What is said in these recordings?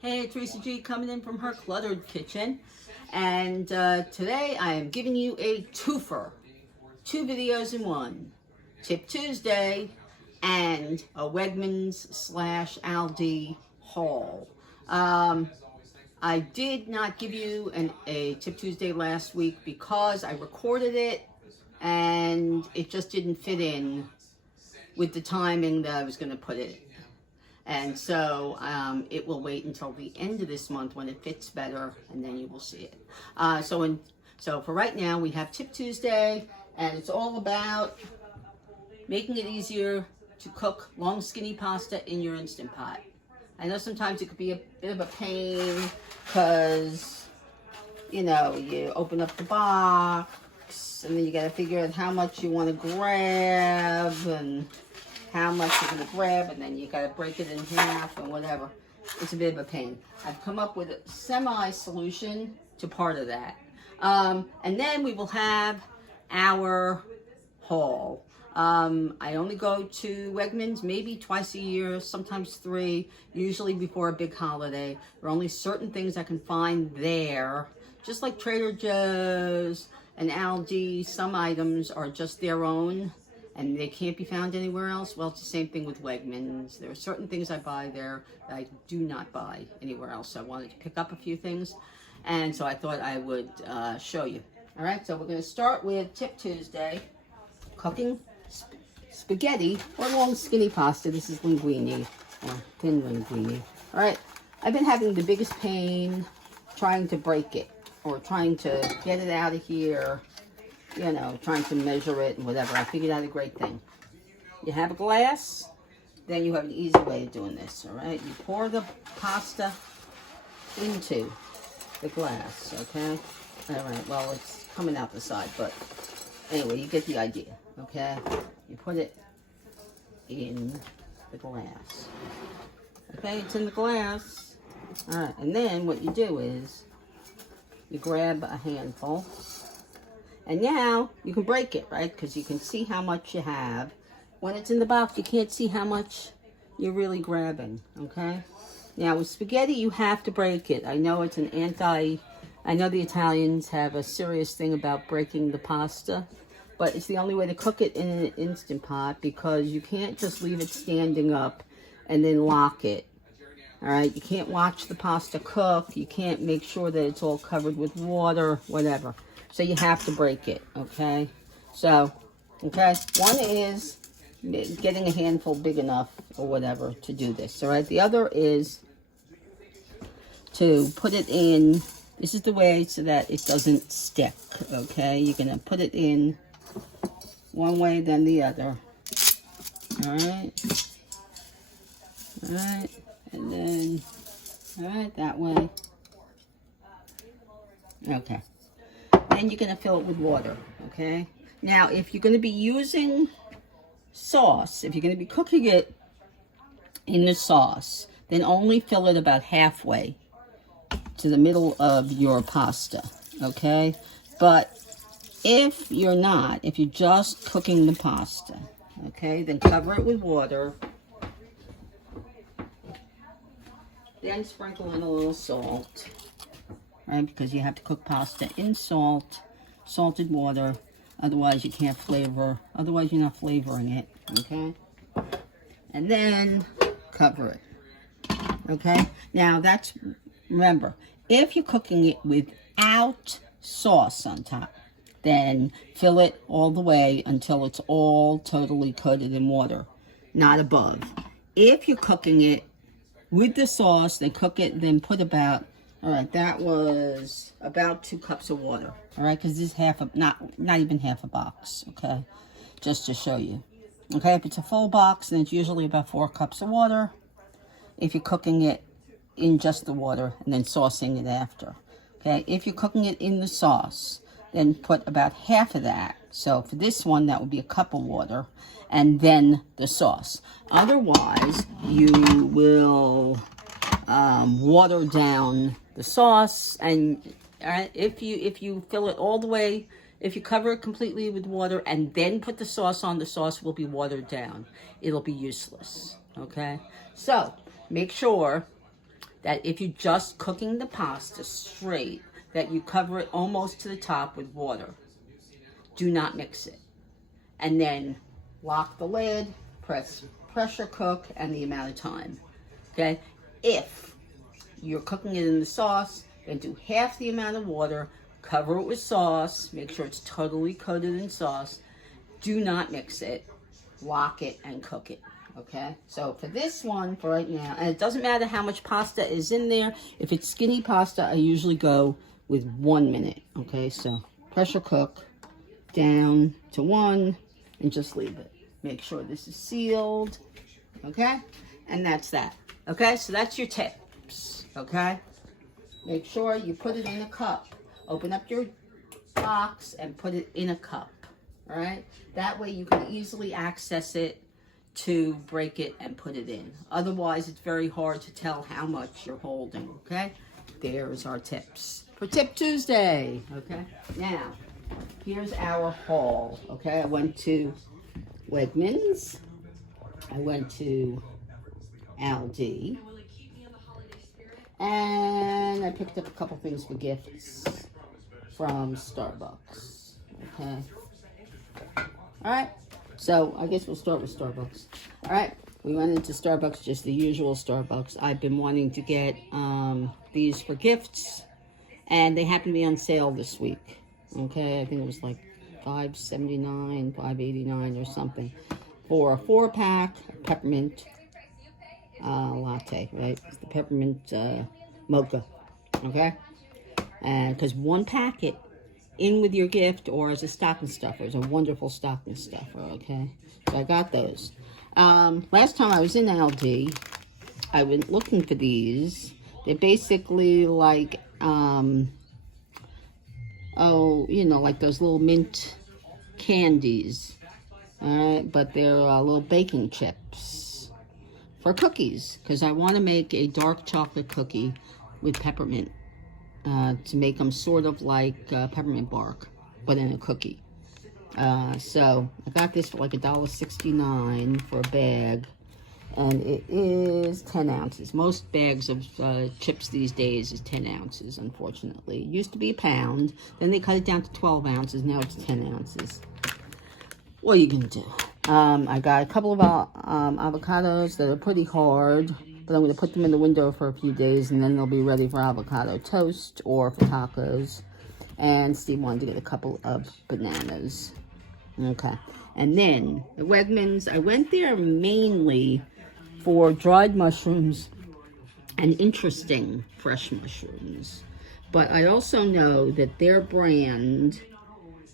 Hey, Teresa G coming in from her cluttered kitchen, and today I am giving you a twofer, 2 videos in one, Tip Tuesday and a Wegmans / Aldi haul. I did not give you a Tip Tuesday last week because I recorded it and it just didn't fit in with the timing that I was going to put it. And so it will wait until the end of this month when it fits better, and then you will see it. So for right now, we have Tip Tuesday, and it's all about making it easier to cook long skinny pasta in your Instant Pot. I know sometimes it could be a bit of a pain because, you know, you open up the box and then you got to figure out how much you want to grab and how much you're going to grab, and then you got to break it in half and whatever. It's a bit of a pain. I've come up with a semi-solution to part of that. And then we will have our haul. I only go to Wegmans maybe twice a year, sometimes 3, usually before a big holiday. There are only certain things I can find there. Just like Trader Joe's and Aldi, some items are just their own and they can't be found anywhere else. Well, it's the same thing with Wegmans. There are certain things I buy there that I do not buy anywhere else. So I wanted to pick up a few things, and so I thought I would show you. All right, so we're going to start with Tip Tuesday, cooking spaghetti or long skinny pasta. This is linguine, or thin linguine. All right, I've been having the biggest pain trying to break it or trying to get it out of here. You know, trying to measure it and whatever. I figured out a great thing. You have a glass, then you have an easy way of doing this, all right? You pour the pasta into the glass, okay? All right, well, it's coming out the side, but anyway, you get the idea, okay? You put it in the glass. Okay, it's in the glass. All right, and then what you do is you grab a handful. And now you can break it, right? Because you can see how much you have. When it's in the box, you can't see how much you're really grabbing, okay? Now with spaghetti, you have to break it. I know it's I know the Italians have a serious thing about breaking the pasta, but it's the only way to cook it in an Instant Pot because you can't just leave it standing up and then lock it. All right, you can't watch the pasta cook. You can't make sure that it's all covered with water, whatever. So you have to break it, okay? So, okay, one is getting a handful big enough or whatever to do this, all right? The other is to put it in, this is the way so that it doesn't stick, okay? You're going to put it in one way, then the other, all right? All right, and then, all right, that way. Okay. And you're going to fill it with water, okay? Now, if you're going to be using sauce, if you're going to be cooking it in the sauce, then only fill it about halfway to the middle of your pasta, okay? But if you're not, if you're just cooking the pasta, okay, then cover it with water. Then sprinkle in a little salt. Right, because you have to cook pasta in salted water. Otherwise, you can't flavor. Otherwise, you're not flavoring it. Okay, and then cover it. Okay. Now remember, if you're cooking it without sauce on top, then fill it all the way until it's all totally coated in water, not above. If you're cooking it with the sauce, then cook it. Then put about. All right, that was about 2 cups of water. All right, because this is not even half a box, okay? Just to show you. Okay, if it's a full box, then it's usually about 4 cups of water. If you're cooking it in just the water and then saucing it after. Okay, if you're cooking it in the sauce, then put about half of that. So for this one, that would be a cup of water, and then the sauce. Otherwise, you will water down the sauce, and if you fill it all the way, if you cover it completely with water and then put the sauce on, the sauce will be watered down. It'll be useless, okay? So make sure that if you're just cooking the pasta straight, that you cover it almost to the top with water. Do not mix it. And then lock the lid, press pressure cook, and the amount of time. Okay? If you're cooking it in the sauce, then do half the amount of water, cover it with sauce, make sure it's totally coated in sauce. Do not mix it, lock it, and cook it. Okay, so for this one, for right now, and it doesn't matter how much pasta is in there. If it's skinny pasta, I usually go with 1 minute. Okay, so pressure cook down to 1 and just leave it. Make sure this is sealed. Okay, and that's that. Okay, so that's your tips. Okay, make sure you put it in a cup. Open up your box and put it in a cup. All right, that way you can easily access it to break it and put it in. Otherwise, it's very hard to tell how much you're holding. Okay, there's our tips for Tip Tuesday. Okay, now here's our haul. Okay, I went to Wegmans, I went to Aldi, and I picked up a couple things for gifts from Starbucks. Okay, all right, so I guess we'll start with Starbucks. All right, we went into Starbucks, just the usual Starbucks. I've been wanting to get these for gifts, and they happen to be on sale this week. Okay, I think it was like $5.79, $5.89 or something for a 4-pack peppermint latte, right? It's the peppermint mocha, okay? And because 1 packet in with your gift or as a stocking stuffer is a wonderful stocking stuffer, okay? So I got those. Last time I was in Aldi, I went looking for these. They're basically like, like those little mint candies, all right? But they're little baking chips for cookies, because I want to make a dark chocolate cookie with peppermint to make them sort of like peppermint bark, but in a cookie. So I got this for like $1.69 for a bag, and it is 10 ounces. Most bags of chips these days is 10 ounces, unfortunately. It used to be a pound, then they cut it down to 12 ounces, now it's 10 ounces. What are you gonna do? I got a couple of avocados that are pretty hard, but I'm going to put them in the window for a few days, and then they'll be ready for avocado toast or for tacos. And Steve wanted to get a couple of bananas. Okay. And then, the Wegmans, I went there mainly for dried mushrooms and interesting fresh mushrooms. But I also know that their brand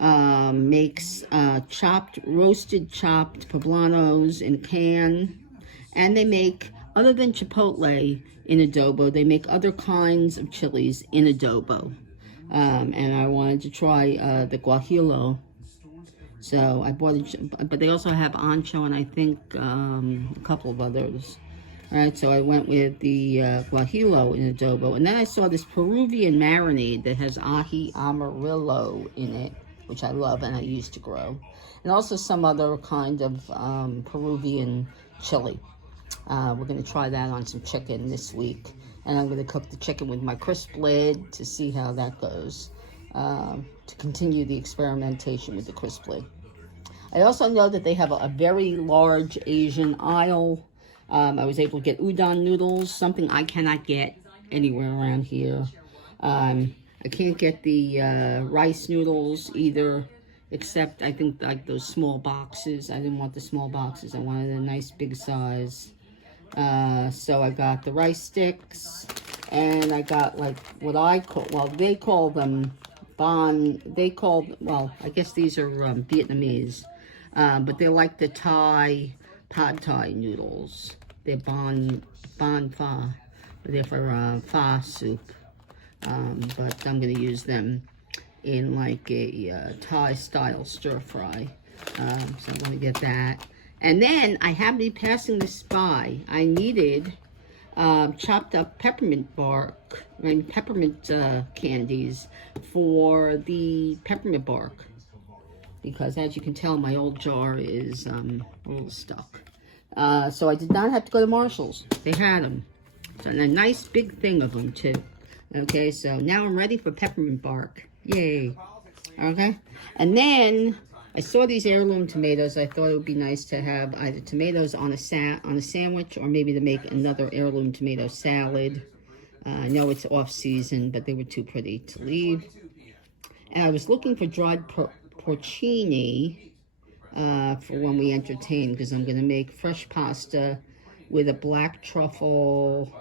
makes roasted chopped poblanos in a can, and they make, other than chipotle in adobo, they make other kinds of chilies in adobo. And I wanted to try the guajillo, so I bought it, but they also have ancho and I think a couple of others. All right, so I went with the guajillo in adobo, and then I saw this Peruvian marinade that has ají amarillo in it, which I love and I used to grow, and also some other kind of Peruvian chili. We're going to try that on some chicken this week, and I'm going to cook the chicken with my crisp lid to see how that goes, to continue the experimentation with the crisp lid. I also know that they have a very large Asian aisle. I was able to get udon noodles, something I cannot get anywhere around here. I can't get the rice noodles either, except I think like those small boxes. I didn't want the small boxes. I wanted a nice big size. So I got the rice sticks, and I got like what I call, well, they call them I guess these are Vietnamese, but they're like the pad Thai noodles. They're ban pha. They're for pho soup. But I'm going to use them in like a Thai style stir fry. So I'm going to get that. And then I happened to be passing this by. I needed chopped up peppermint peppermint candies for the peppermint bark. Because as you can tell, my old jar is a little stuck. So I did not have to go to Marshall's. They had them. So, and a nice big thing of them, too. Okay, so now I'm ready for peppermint bark. Yay. Okay, and then I saw these heirloom tomatoes. I thought it would be nice to have either tomatoes on a sandwich, or maybe to make another heirloom tomato salad. I know it's off season, but they were too pretty to leave. And I was looking for dried porcini for when we entertain, because I'm going to make fresh pasta with a black truffle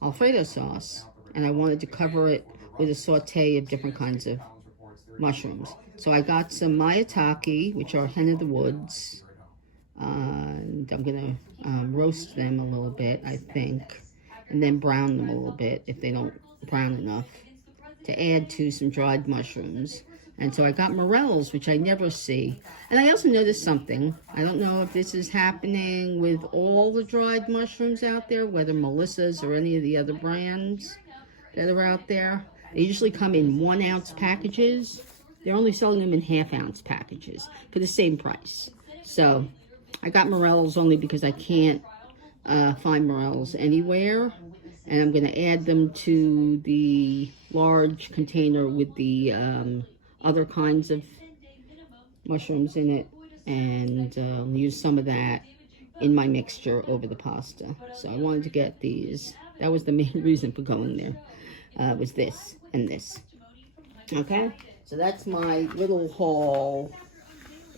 Alfredo sauce. And I wanted to cover it with a saute of different kinds of mushrooms. So I got some maitake, which are hen of the woods, and I'm gonna roast them a little bit, I think, and then brown them a little bit if they don't brown enough, to add to some dried mushrooms. And so I got morels, which I never see. And I also noticed something. I don't know if this is happening with all the dried mushrooms out there, whether Melissa's or any of the other brands that are out there. They usually come in 1 ounce packages. They're only selling them in ½ ounce packages for the same price. So I got morels only because I can't find morels anywhere. And I'm going to add them to the large container with the other kinds of mushrooms in it. And use some of that in my mixture over the pasta. So I wanted to get these. That was the main reason for going there. Was this and this. Okay, so that's my little haul.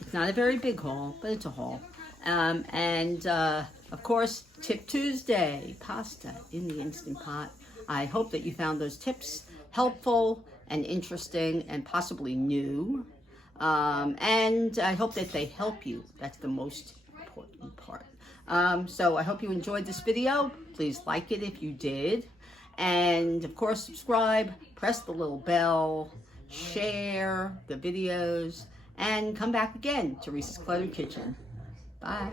It's not a very big haul, but it's a haul. Of course, Tip Tuesday, pasta in the Instant Pot. I hope that you found those tips helpful and interesting and possibly new. And I hope that they help you. That's the most important part. So I hope you enjoyed this video. Please like it if you did. And of course, subscribe, press the little bell, share the videos, and come back again to Reese's Cluttered Kitchen. Bye.